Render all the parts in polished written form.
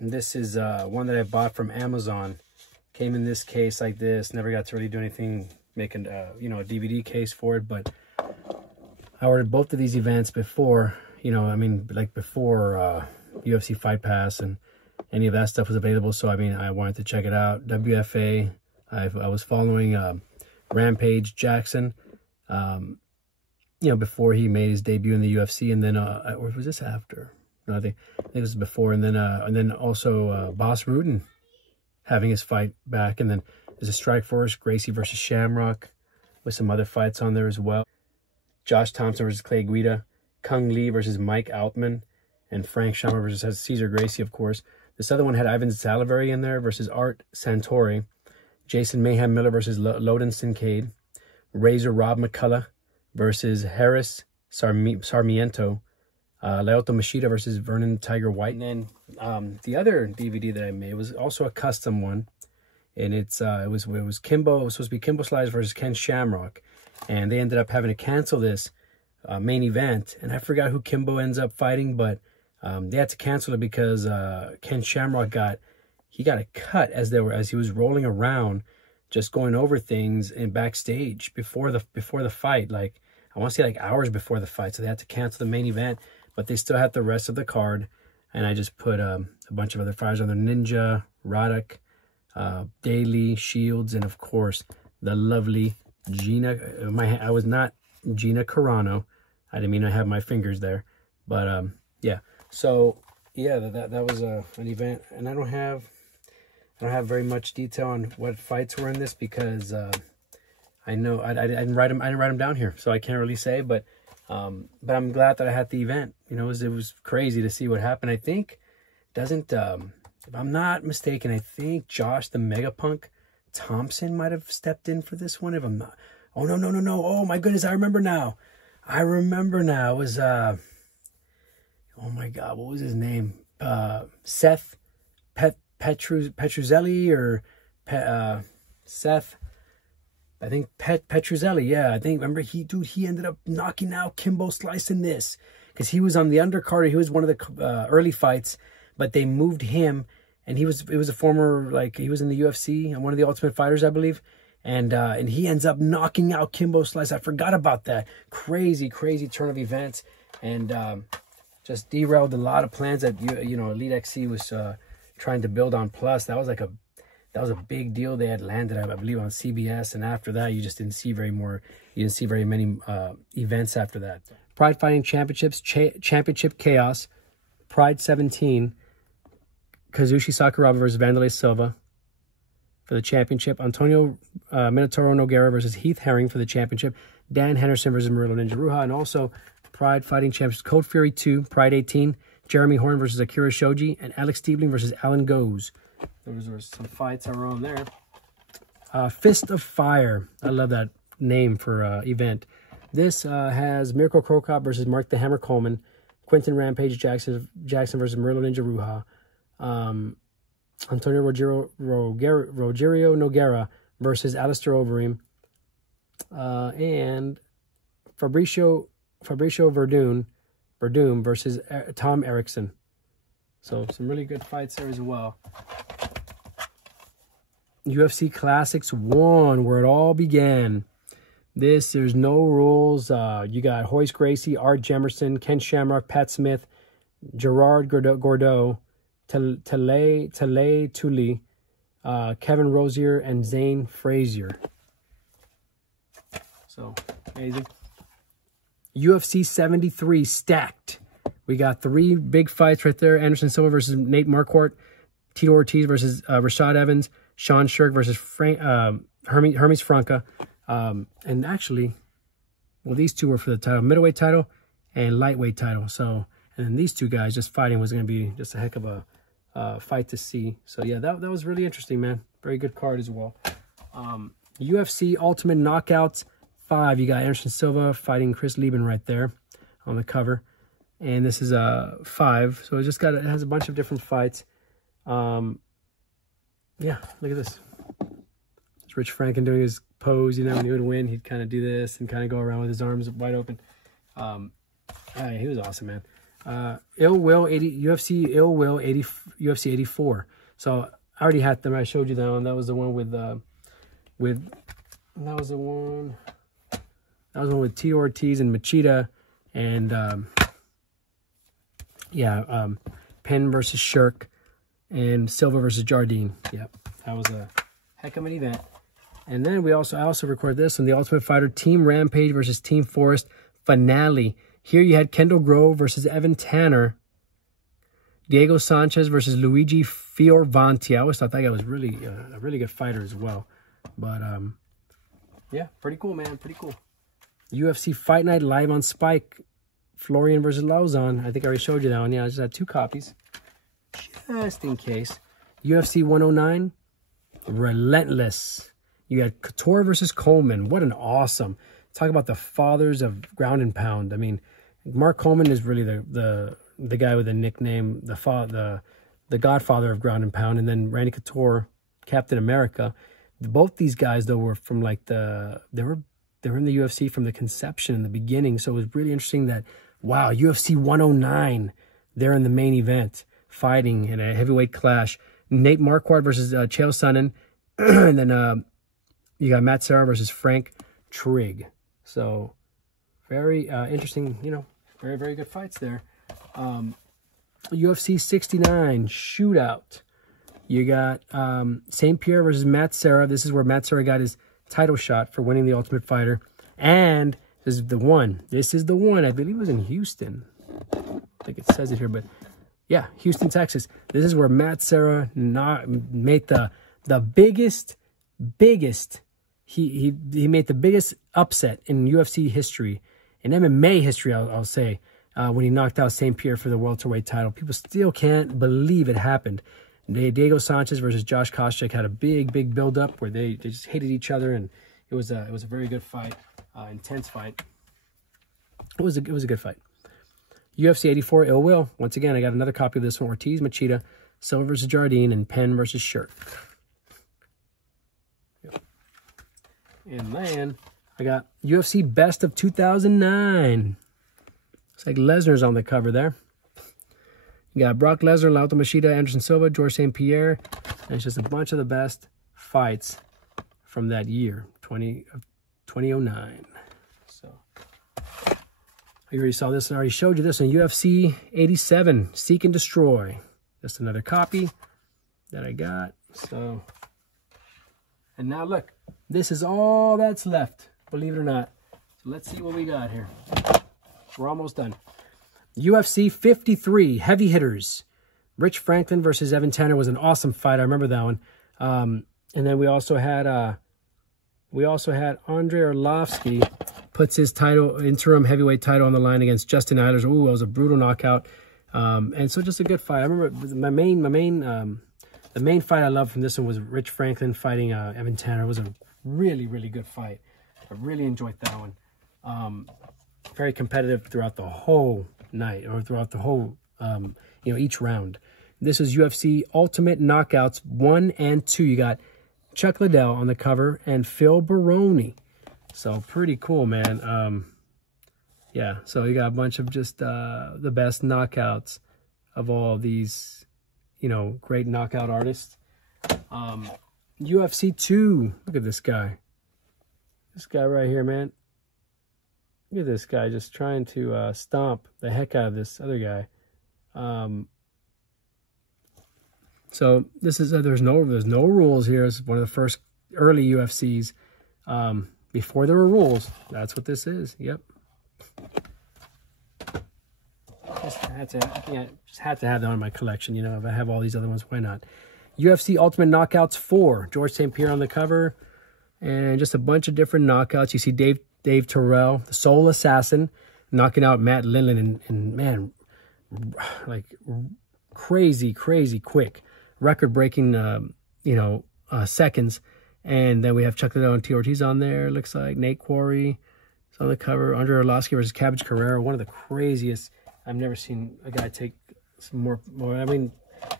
And this is one that I bought from Amazon. Came in this case like this. Never got to really do anything, making you know, a DVD case for it. But I ordered both of these events before, you know, I mean, like before UFC Fight Pass and any of that stuff was available. So I mean, I wanted to check it out. WFA. I was following Rampage Jackson, you know, before he made his debut in the UFC, and then or was this after? No, I think it was before, and then also Boss Rudin having his fight back, and then there's a Strike Force, Gracie versus Shamrock, with some other fights on there as well. Josh Thompson versus Clay Guida, Kung Lee versus Mike Altman, and Frank Shamrock versus Cesar Gracie, of course. This other one had Ivan Salaverry in there versus Art Santori, Jason Mayhem Miller versus Loden Sincade, Razor Rob McCullough versus Harris Sarmiento, Lyoto Machida versus Vernon Tiger White. And then the other DVD that I made was also a custom one, and it was Kimbo. It was supposed to be Kimbo Slice versus Ken Shamrock, and they ended up having to cancel this main event. And I forgot who Kimbo ends up fighting, but they had to cancel it because Ken Shamrock got a cut as he was rolling around, just going over things in backstage before the fight. Like, I want to say like hours before the fight, so they had to cancel the main event. But they still had the rest of the card, and I just put a bunch of other fighters on there: Ninja, Roddick, Daly, Shields, and of course the lovely Gina. I was not Gina Carano. I didn't mean to have my fingers there, but yeah. So yeah, that was an event, and I don't have very much detail on what fights were in this because I know I didn't write them down here, so I can't really say, but I'm glad that I had the event. You know, it was crazy to see what happened. I think, if I'm not mistaken, I think Josh the Megapunk Thompson might have stepped in for this one. If I'm not, oh no! Oh my goodness, I remember now. It was oh my God, what was his name? Seth Petruzzelli or Seth. I think Petruzzelli, yeah. I think, remember, he ended up knocking out Kimbo Slice in this because he was on the undercard. He was one of the early fights, but they moved him, and it was a former, like, he was in the UFC and one of the Ultimate Fighters, I believe, and he ends up knocking out Kimbo Slice. I forgot about that. Crazy turn of events, and just derailed a lot of plans that you know Elite XC was trying to build on. Plus, that was a big deal they had landed, I believe, on CBS, and after that, you just didn't see very many events after that. Pride Fighting Championships, Championship Chaos, Pride 17, Kazushi Sakuraba versus Vanderlei Silva for the championship, Antonio Minotauro Nogueira versus Heath Herring for the championship, Dan Henderson versus Murillo Ninja Ruha, and also Pride Fighting Championships, Code Fury 2, Pride 18, Jeremy Horn versus Akira Shoji, and Alex Stiebling versus Alan Goes. Those were some fights that were on there. Fist of Fire. I love that name for event. This has Mirko Krokop versus Mark the Hammer Coleman, Quentin Rampage Jackson versus Murillo Ninja Ruha, Antonio Rogerio Nogueira versus Alistair Overeem, and Fabricio Verdum versus Tom Erickson. So some really good fights there as well. UFC Classics 1, where it all began. There's no rules. You got Hoist Gracie, Art Jemerson, Ken Shamrock, Pat Smith, Gerard Gordeau, Tale Tuli, Kevin Rosier, and Zane Frazier. So, amazing. UFC 73 stacked. We got 3 big fights right there. Anderson Silva versus Nate Marquardt, Tito Ortiz versus Rashad Evans, Sean Shirk versus Hermes Franca. And actually, well, these two were for the title, middleweight title and lightweight title. So, and then these two guys just fighting was going to be just a heck of a fight to see. So, yeah, that was really interesting, man. Very good card as well. UFC Ultimate Knockouts 5. You got Anderson Silva fighting Chris Lieben right there on the cover. And this is 5. So it has a bunch of different fights. Yeah, look at this. It's Rich Franken doing his pose. You know, when he would win, he'd kind of do this and kind of go around with his arms wide open. He was awesome, man. Ill Will 80, UFC Ill Will 80, UFC 84. So I already had them. I showed you that one. That was the one with that was the one with T. Ortiz and Machida, and Penn versus Shirk, and Silva versus Jardine. Yep, that was a heck of an event. And then I also recorded this on the Ultimate Fighter Team Rampage versus Team Forest finale. Here you had Kendall Grove versus Evan Tanner, Diego Sanchez versus Luigi Fioravanti. I always thought that guy was really a really good fighter as well. But yeah, pretty cool, man. Pretty cool. UFC Fight Night live on Spike. Florian versus Lauzon. I think I already showed you that one. Yeah, I just had 2 copies. Just in case. UFC 109. Relentless. You had Couture versus Coleman. What an awesome. Talk about the fathers of ground and pound. I mean, Mark Coleman is really the guy with the nickname, the godfather of ground and pound. And then Randy Couture, Captain America. Both these guys, though, were from like they were in the UFC from the conception in the beginning. So it was really interesting that, wow, UFC 109, they're in the main event, fighting in a heavyweight clash. Nate Marquardt versus Chael Sonnen. And then you got Matt Serra versus Frank Trigg. So very interesting, you know, very, very good fights there. UFC 69 shootout. You got St. Pierre versus Matt Serra. This is where Matt Serra got his title shot for winning the Ultimate Fighter. And this is the one. This is the one. I believe it was in Houston. I think it says it here, but yeah, Houston, Texas. This is where Matt Serra made the biggest. He made the biggest upset in UFC history, in MMA history, I'll say, when he knocked out St. Pierre for the welterweight title. People still can't believe it happened. Diego Sanchez versus Josh Koscheck had a big build-up where they just hated each other, and it was a very good fight, intense fight. It was a good fight. UFC 84 Ill Will. Once again, I got another copy of this one. Ortiz, Machida, Silva versus Jardine, and Penn versus Shirk. And then I got UFC Best of 2009. Looks like Lesnar's on the cover there. You got Brock Lesnar, Lyoto Machida, Anderson Silva, George St. Pierre. And it's just a bunch of the best fights from that year, 2009. So you already saw this and I already showed you this on UFC 87, Seek and Destroy. Just another copy that I got. So, and now look, this is all that's left, believe it or not. So let's see what we got here. We're almost done. UFC 53 Heavy Hitters. Rich Franklin versus Evan Tanner was an awesome fight. I remember that one. And then we also had Andrei Arlovsky puts his interim heavyweight title on the line against Justin Eilers. Ooh, it was a brutal knockout. And so just a good fight. I remember the main fight I loved from this one was Rich Franklin fighting Evan Tanner. It was a really good fight. I really enjoyed that one. Very competitive throughout the whole night, or throughout the whole, each round. This is UFC Ultimate Knockouts 1 and 2. You got Chuck Liddell on the cover and Phil Baroni. So pretty cool, man. Yeah, so you got a bunch of just the best knockouts of all these, great knockout artists. UFC 2. Look at this guy. This guy right here, man. Look at this guy just trying to stomp the heck out of this other guy. So this is there's no rules here. It's one of the first early UFCs. Before there were rules, that's what this is. Yep. Just had to have that on my collection. If I have all these other ones, why not? UFC Ultimate Knockouts 4. George St. Pierre on the cover, and just a bunch of different knockouts. You see Dave Terrell, the Soul Assassin, knocking out Matt Lindland, and man, like crazy quick, record-breaking, seconds. And then we have Chuck Liddell and T. Ortiz on there. Looks like Nate Quarry is on the cover. Andrei Arlovsky versus Cabbage Carrera, one of the craziest. I've never seen a guy take some more. I mean,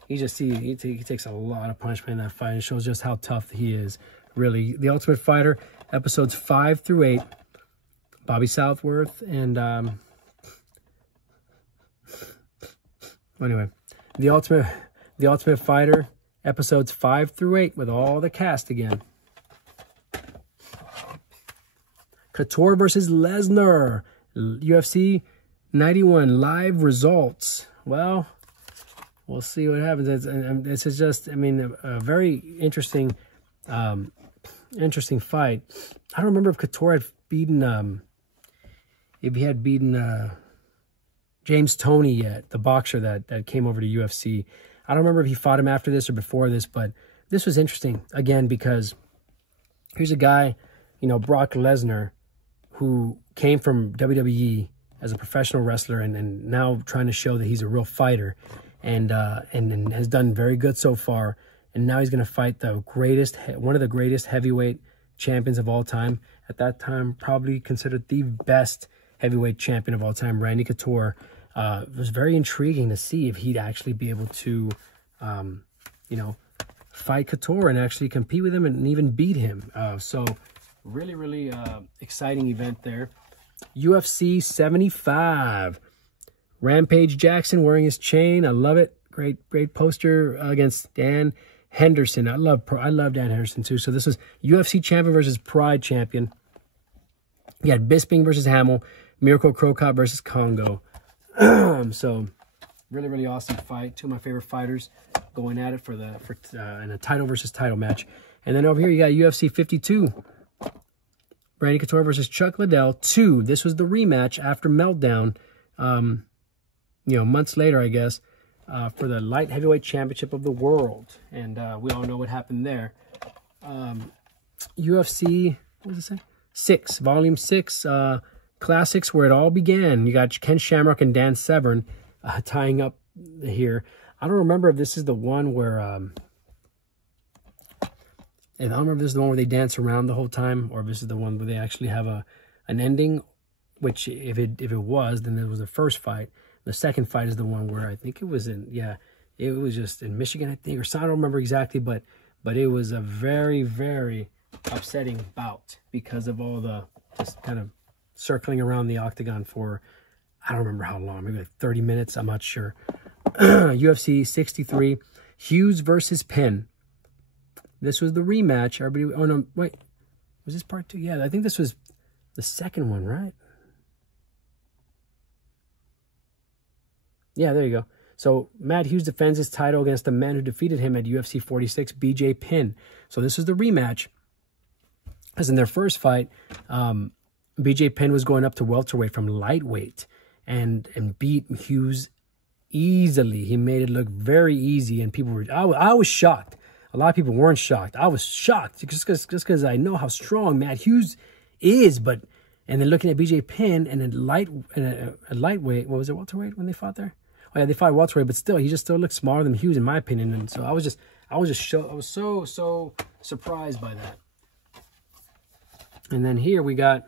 he takes a lot of punishment in that fight. It shows just how tough he is. Really, The Ultimate Fighter, episodes 5 through 8. Bobby Southworth and Anyway, The Ultimate Fighter, episodes 5 through 8 with all the cast again. Couture versus Lesnar, UFC 91 live results. Well, we'll see what happens. This is just, I mean, a very interesting, interesting fight. I don't remember if Couture had beaten, if he had beaten James Toney yet, the boxer that came over to UFC. I don't remember if he fought him after this or before this, but this was interesting again because here's a guy, you know, Brock Lesnar, who came from WWE as a professional wrestler and now trying to show that he's a real fighter and has done very good so far. And now he's going to fight the greatest, one of the greatest heavyweight champions of all time. At that time, probably considered the best heavyweight champion of all time, Randy Couture. It was very intriguing to see if he'd actually be able to, you know, fight Couture and actually compete with him and even beat him. So really, really exciting event there. UFC 75. Rampage Jackson wearing his chain. I love it. Great poster against Dan Henderson. I love Dan Henderson too. So this is UFC champion versus Pride champion. You had Bisping versus Hamill. Miracle Crocop versus Congo. So really, really awesome fight. Two of my favorite fighters going at it in a title versus title match. And then over here you got UFC 52. Randy Couture versus Chuck Liddell 2. This was the rematch after Meltdown, you know, months later, I guess, for the light heavyweight championship of the world. And we all know what happened there. UFC, what does it say? 6, Volume 6, Classics, where it all began. You got Ken Shamrock and Dan Severn tying up here. I don't remember if this is the one where... And I don't remember if this is the one where they dance around the whole time, or if this is the one where they actually have an ending. Which, if it was, then it was the first fight. The second fight is the one where I think it was in, it was just in Michigan, I think, or so. I don't remember exactly, but it was a very, very upsetting bout because of all the just kind of circling around the octagon for, I don't remember how long, maybe like 30 minutes. I'm not sure. UFC 63, Hughes versus Penn. This was the rematch. Everybody, oh no, wait. Was this part 2? Yeah, I think this was the second one, right? Yeah, there you go. So Matt Hughes defends his title against the man who defeated him at UFC 46, BJ Penn. So this was the rematch. As in their first fight, BJ Penn was going up to welterweight from lightweight and beat Hughes easily. He made it look very easy, and people were, I was shocked. A lot of people weren't shocked. I was shocked just because I know how strong Matt Hughes is. But and then looking at BJ Penn and a lightweight, what was it, welterweight when they fought there? Oh yeah, they fought welterweight, but still, he just still looked smaller than Hughes in my opinion. And so I was so surprised by that. And then here we got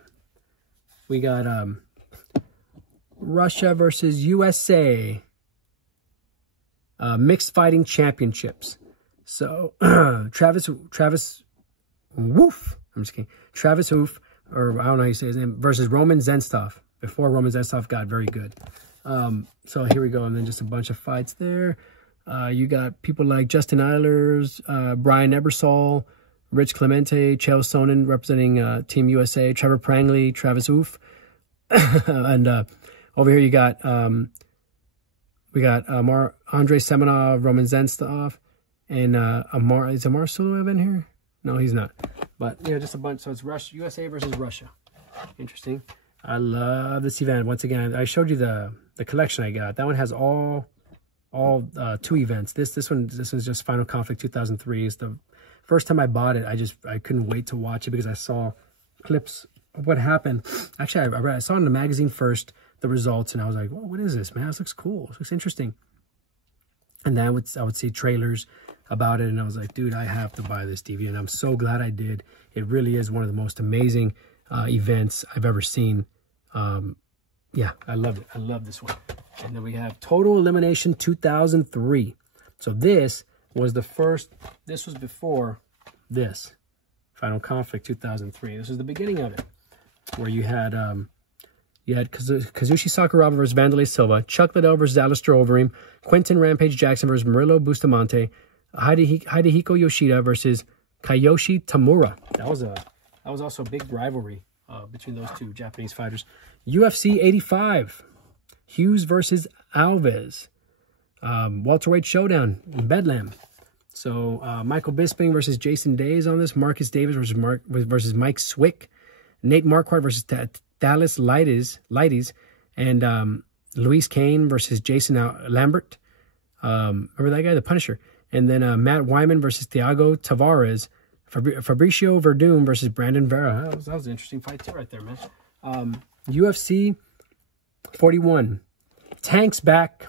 Russia versus USA mixed fighting championships. So Travis Woof, I'm just kidding. Travis Hoof, or I don't know how you say his name, versus Roman Zenstov, before Roman Zenstov got very good. So here we go, and then just a bunch of fights there. You got people like Justin Eilers, Brian Ebersol, Rich Clemente, Chael Sonnen representing Team USA, Trevor Prangley, Travis Hoof. And over here you got Andre Semenov, Roman Zenstov. And is Amar Suluev in here? No, he's not. But yeah, just a bunch. So it's Russia, USA versus Russia. Interesting. I love this event. Once again, I showed you the collection I got. That one has all 2 events. This was just Final Conflict 2003. It's the first time I bought it. I couldn't wait to watch it because I saw clips of what happened. Actually, I saw it in the magazine first, the results, and I was like, "Whoa, what is this, man? This looks cool. This looks interesting." And then I would see trailers about it, and I was like, dude, I have to buy this DVD, and I'm so glad I did. It really is one of the most amazing events I've ever seen. Yeah, I loved it. I love this one. And then we have Total Elimination 2003. So this was the first, this was before this, Final Conflict 2003. This was the beginning of it, where you had You had Kazushi Sakuraba versus Vanderlei Silva, Chuck Liddell versus Alistair Overeem, Quentin Rampage Jackson versus Murillo Bustamante, Hidehiko Yoshida versus Kiyoshi Tamura. That was also a big rivalry between those two Japanese fighters. UFC 85, Hughes versus Alves, welterweight showdown in Bedlam. So Michael Bisping versus Jason Day is on this. Marcus Davis versus Mike Swick, Nate Marquardt versus Dallas Leites, and Luis Kane versus Jason Lambert. Remember that guy, the Punisher. And then Matt Wyman versus Thiago Tavares. Fabricio Verdum versus Brandon Vera. That was an interesting fight too right there, man. UFC 41. Tank's back.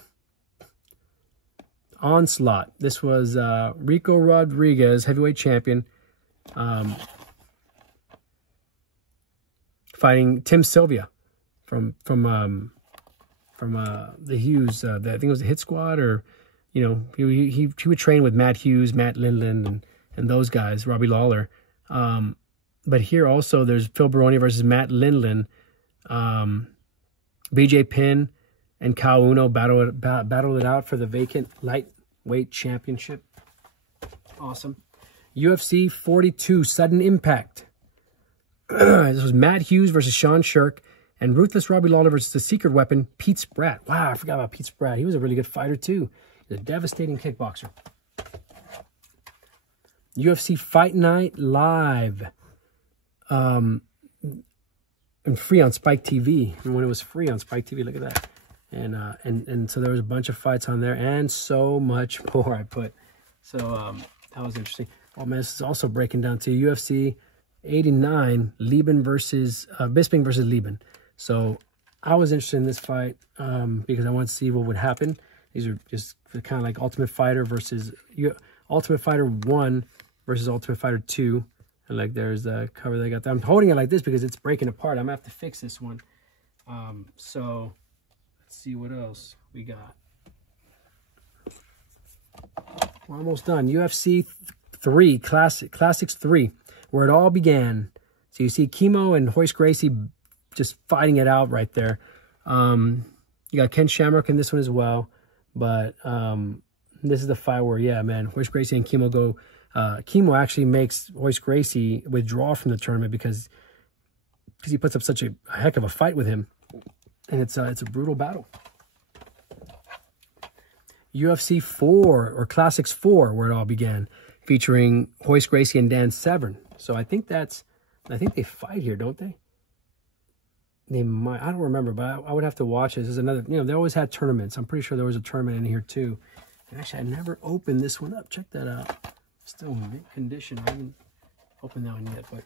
Onslaught. This was Rico Rodriguez, heavyweight champion, fighting Tim Sylvia from the Hughes. I think it was the Hit Squad, or he would train with Matt Hughes, Matt Lindland, and those guys, Robbie Lawler. But here also there's Phil Baroni versus Matt Lindland. BJ Penn and Kyle Uno battled it out for the vacant lightweight championship. Awesome. UFC 42, Sudden Impact. This was Matt Hughes versus Sean Shirk, and Ruthless Robbie Lawler versus the Secret Weapon, Pete Spratt. Wow, I forgot about Pete Spratt. He was a really good fighter too. He's a devastating kickboxer. UFC Fight Night Live. And free on Spike TV. And when it was free on Spike TV, look at that. And so there was a bunch of fights on there and so much more I put. So that was interesting. Oh man, this is also breaking down to UFC 89, Bisping versus Lieben. So I was interested in this fight because I wanted to see what would happen. These are just kind of like Ultimate Fighter versus Ultimate Fighter 1 versus Ultimate Fighter 2. And like there's the cover they got there. I'm holding it like this because it's breaking apart. I'm gonna have to fix this one. So let's see what else we got. We're almost done. UFC 3, Classics 3, where it all began. So you see Chemo and Hoist Gracie just fighting it out right there. You got Ken Shamrock in this one as well. But this is the fight where, yeah, man, Hoist Gracie and Chemo go. Chemo actually makes Hoist Gracie withdraw from the tournament because he puts up such a heck of a fight with him. And it's a brutal battle. UFC 4, or Classics 4, where it all began, featuring Hoist Gracie and Dan Severn. So I think they fight here, don't they? They might. I don't remember, but I would have to watch this. There's another, they always had tournaments. I'm pretty sure there was a tournament in here too. And actually, I never opened this one up. Check that out. Still in mint condition. I haven't opened that one yet, but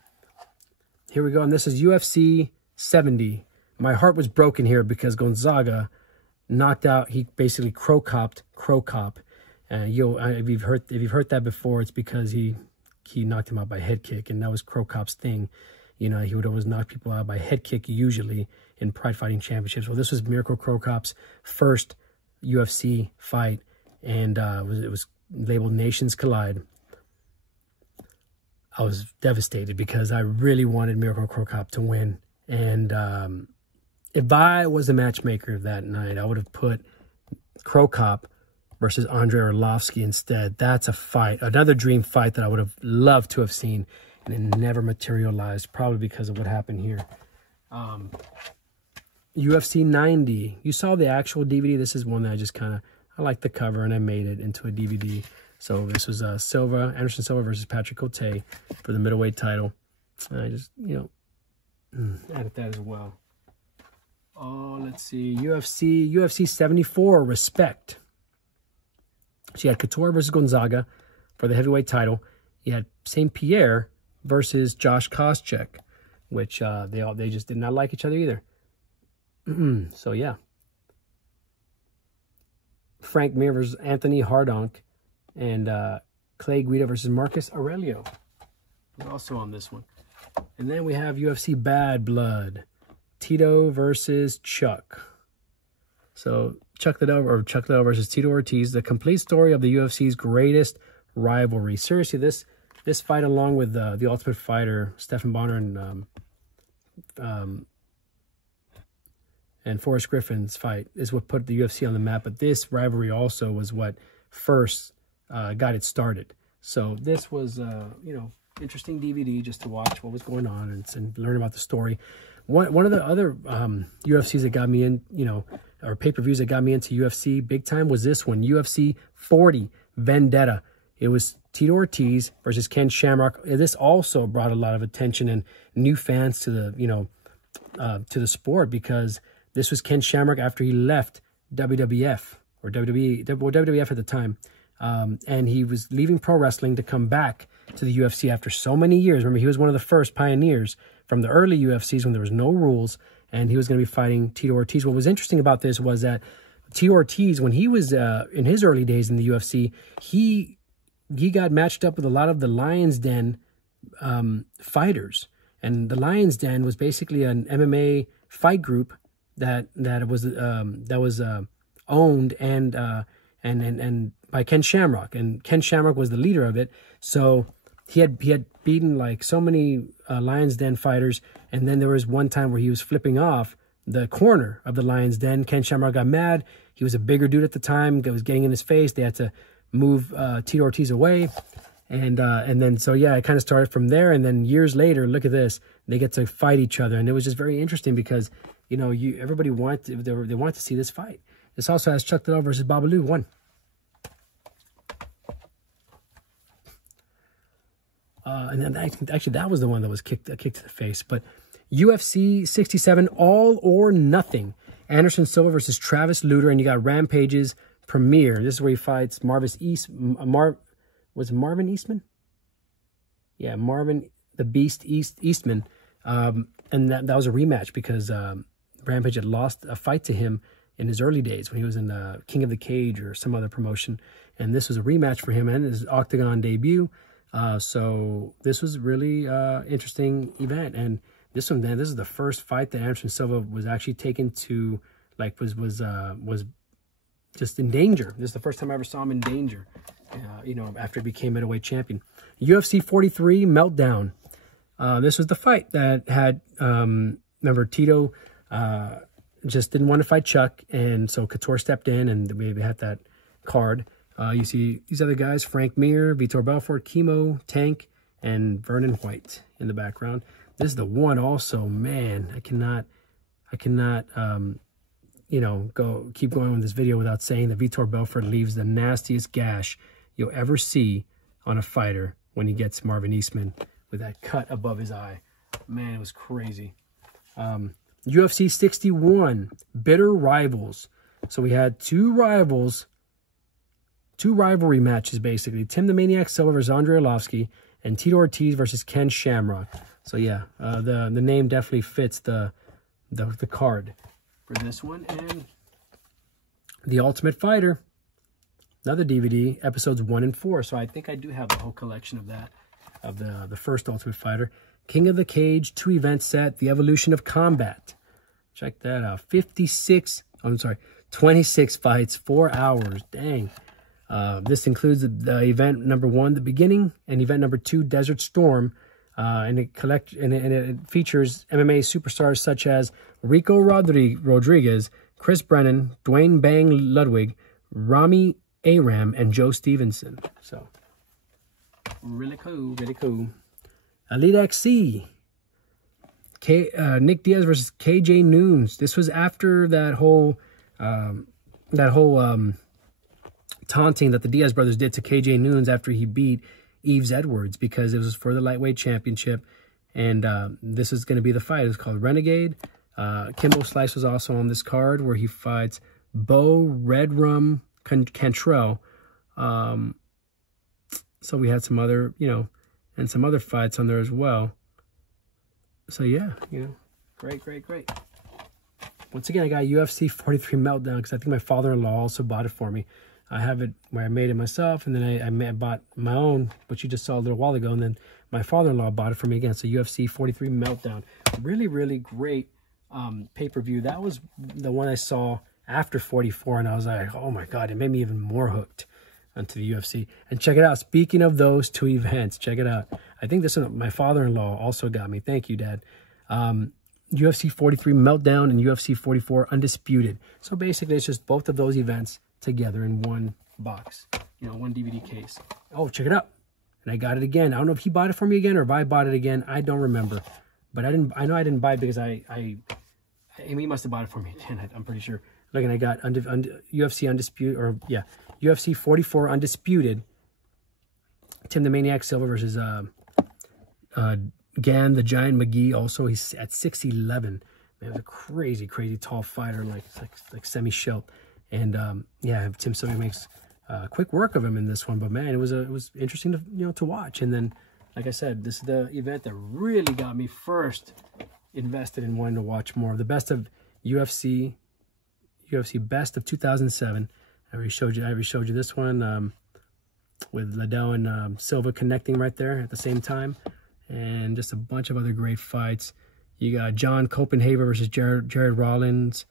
here we go. And this is UFC 70. My heart was broken here because Gonzaga knocked out. He basically crow-copped Crow Cop. If you've heard that before, it's because he knocked him out by head kick, and that was Crow Cop's thing. He would always knock people out by head kick, usually in Pride Fighting Championships. Well, this was Miracle Crow Cop's first UFC fight, and it was labeled Nations Collide. I was devastated because I really wanted Miracle Crow Cop to win. And if I was the matchmaker that night, I would have put Crow Cop versus Andrei Arlovsky instead. That's a fight, another dream fight that I would have loved to have seen, and it never materialized, probably because of what happened here. UFC 90. You saw the actual DVD. This is one that I like the cover, and I made it into a DVD. So this was Anderson Silva versus Patrick Cote for the middleweight title. I just, added that as well. Oh, let's see. UFC 74, Respect. So you had Couture versus Gonzaga for the heavyweight title. You had St. Pierre versus Josh Koscheck, which they just did not like each other either. So yeah. Frank Mir versus Anthony Hardonk, and Clay Guida versus Marcus Aurelio. We're also on this one. And then we have UFC Bad Blood. Tito versus Chuck. So Chuck Liddell versus Tito Ortiz. The complete story of the UFC's greatest rivalry. Seriously, this fight, along with the Ultimate Fighter, Stephan Bonner and and Forrest Griffin's fight is what put the UFC on the map. But this rivalry also was what first got it started. So this was, you know, interesting DVD just to watch what was going on and learn about the story. One of the other UFCs that got me in, you know, or pay-per-views that got me into UFC big time was this one, UFC 40 Vendetta. It was Tito Ortiz versus Ken Shamrock. This also brought a lot of attention and new fans to the, you know, to the sport, because this was Ken Shamrock after he left WWF or WWE, well, WWF at the time. And he was leaving pro wrestling to come back to the UFC after so many years. Remember, he was one of the first pioneers from the early UFCs when there was no rules, and he was going to be fighting Tito Ortiz. What was interesting about this was that Tito Ortiz, when he was in his early days in the UFC, he got matched up with a lot of the Lions Den fighters. And the Lions Den was basically an MMA fight group that was owned and by Ken Shamrock, and Ken Shamrock was the leader of it. So he had beaten like so many Lions Den fighters, and then there was one time where he was flipping off the corner of the Lions Den. Ken Shamrock got mad. He was a bigger dude at the time. It was getting in his face. They had to move Tito Ortiz away, and then so yeah, it kind of started from there. And then years later, look at this, they get to fight each other, and it was just very interesting because, you know, everybody wanted they wanted to see this fight. This also has Chuck Liddell versus Babalu 1. And then actually that was the one that was kicked to the face. But UFC 67 All or Nothing. Anderson Silva versus Travis Lutter, and you got Rampage's premiere. This is where he fights Marvin Eastman? Yeah, Marvin the Beast Eastman. And that was a rematch because Rampage had lost a fight to him in his early days when he was in King of the Cage or some other promotion. And this was a rematch for him and his Octagon debut. So this was a really interesting event. And this one, man, this is the first fight that Anderson Silva was actually taken to, like, was just in danger. This is the first time I ever saw him in danger, you know, after he became middleweight champion. UFC 43 Meltdown. This was the fight that had, remember, Tito just didn't want to fight Chuck, and so Couture stepped in, and we had that card. You see these other guys, Frank Mir, Vitor Belfort, Chemo, Tank, and Vernon White in the background. This is the one also, man, I cannot, you know, keep going with this video without saying that Vitor Belfort leaves the nastiest gash you'll ever see on a fighter when he gets Marvin Eastman with that cut above his eye. Man, it was crazy. UFC 61, Bitter Rivals. So we had two rivalry matches, basically. Tim the Maniac Silva versus Andrei Arlovsky, and Tito Ortiz versus Ken Shamrock. So yeah, the name definitely fits the card for this one. And The Ultimate Fighter, another DVD, episodes 1 and 4. So I think I do have the whole collection of that, of the first Ultimate Fighter. King of the Cage, 2-event set, The Evolution of Combat. Check that out. 26 fights, 4 hours. Dang. This includes the event number 1, the beginning, and event number 2, Desert Storm. And it features MMA superstars such as Rico Rodriguez, Chris Brennan, Dwayne Bang Ludwig, Rami Aram, and Joe Stevenson. So really cool, really cool. Elite XC, Nick Diaz versus KJ Noons. This was after that whole taunting that the Diaz brothers did to KJ Noons after he beat Yves Edwards, because it was for the lightweight championship, and this is going to be the fight. It's called Renegade. Kimbo Slice was also on this card, where he fights Bo Redrum Cantrell. So we had some other, you know, and some other fights on there as well. So yeah, you know, great. Once again, I got UFC 43 Meltdown because I think my father-in-law also bought it for me. I have it where I made it myself, and then I bought my own, which you just saw a little while ago, and then my father-in-law bought it for me again. So UFC 43 Meltdown. Really great pay-per-view. That was the one I saw after 44, and I was like, oh my God, it made me even more hooked onto the UFC. And check it out. Speaking of those 2 events, check it out. I think this one my father-in-law also got me. Thank you, Dad. UFC 43 Meltdown and UFC 44 Undisputed. So basically, it's just both of those events together in one box, you know, one DVD case. Oh, check it out. And I got it again. I don't know if he bought it for me again or if I bought it again. I don't remember. But I know I didn't buy it because Amy must have bought it for me again. I'm pretty sure. Look, and I got UFC Undisputed, or yeah, UFC 44 Undisputed. Tim the Maniac Silva versus Gan the Giant McGee. Also, he's at 6'11". Man, he's a crazy, crazy tall fighter, like semi-shelt. And yeah, Tim Silva makes quick work of him in this one. But man, it was interesting to to watch. And then, like I said, this is the event that really got me first invested in wanting to watch more. The best of UFC Best of 2007. I already showed you this one with Liddell and Silva connecting right there at the same time, and just a bunch of other great fights. You got John Copenhagen versus Jared Rollins,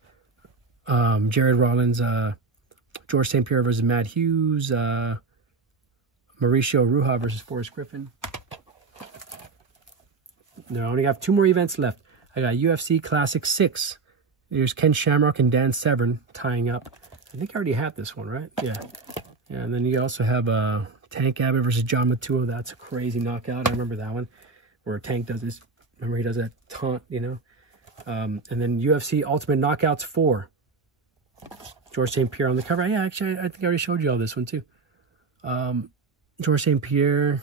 George St. Pierre versus Matt Hughes, Mauricio Ruja versus Forrest Griffin. No, I only have 2 more events left. I got UFC Classic 6. There's Ken Shamrock and Dan Severn tying up. I think I already had this one, right? Yeah. Yeah, and then you also have Tank Abbott versus John Matua. That's a crazy knockout. I remember that one where Tank does this. Remember, he does that taunt, you know? And then UFC Ultimate Knockouts 4. George St. Pierre on the cover. Yeah, actually, I think I already showed you all this one, too. George St. Pierre.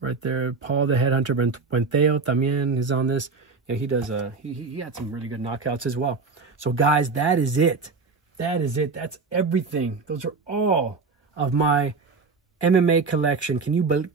Right there. Paul the Headhunter Buenteo también is on this. Yeah, he does. He had some really good knockouts as well. So, guys, that is it. That is it. That's everything. Those are all of my MMA collection. Can you believe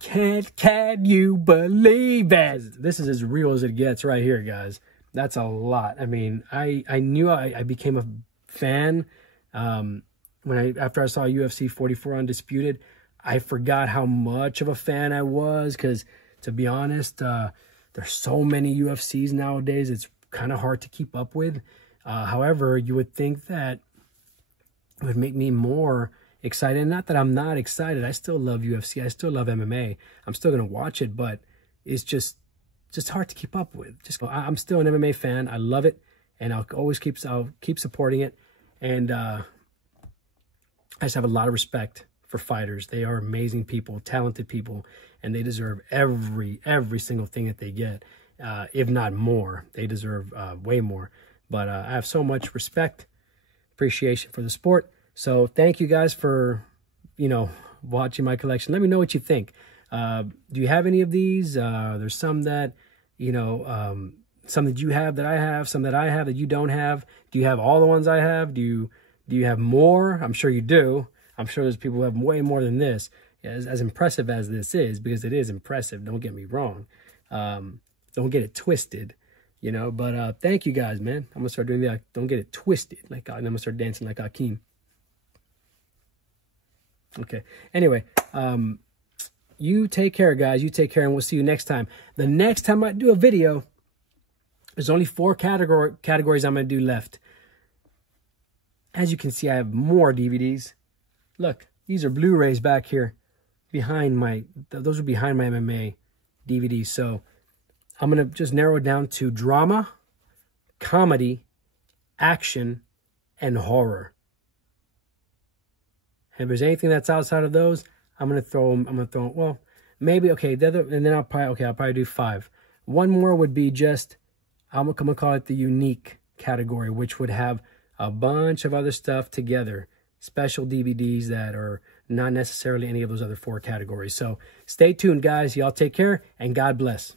it? This is as real as it gets right here, guys. That's a lot. I mean, I knew I became a fan after I saw UFC 44 Undisputed. I forgot how much of a fan I was because, to be honest, there's so many UFCs nowadays. It's kind of hard to keep up with. However, you would think that it would make me more excited. Not that I'm not excited. I still love UFC. I still love MMA. I'm still going to watch it, but it's just hard to keep up with. I'm still an MMA fan. I love it, and I'll keep supporting it. And I just have a lot of respect for fighters. They are amazing people, talented people, and they deserve every single thing that they get, if not more. They deserve way more. But I have so much respect, appreciation for the sport. So thank you guys for, watching my collection. Let me know what you think. Do you have any of these? There's some that, some that you have that I have, some that I have that you don't have. Do you have all the ones I have? Do you have more? I'm sure you do. I'm sure there's people who have way more than this. As impressive as this is, because it is impressive, don't get me wrong. Don't get it twisted, But thank you guys, man. I'm going to start doing that. Don't get it twisted. And I'm going to start dancing like Akeem. Okay. Anyway, you take care, guys. You take care, and we'll see you next time. The next time I do a video, there's only 4 categories I'm going to do left. As you can see, I have more DVDs. Look, these are Blu-rays back here behind those are behind my MMA DVDs. So I'm going to just narrow it down to drama, comedy, action, and horror. And if there's anything that's outside of those, I'm going to throw them, well, maybe, okay, and then I'll probably do 5. One more would be just, I'm going to call it the unique category, which would have a bunch of other stuff together. Special DVDs that are not necessarily any of those other 4 categories. So stay tuned, guys. Y'all take care, and God bless.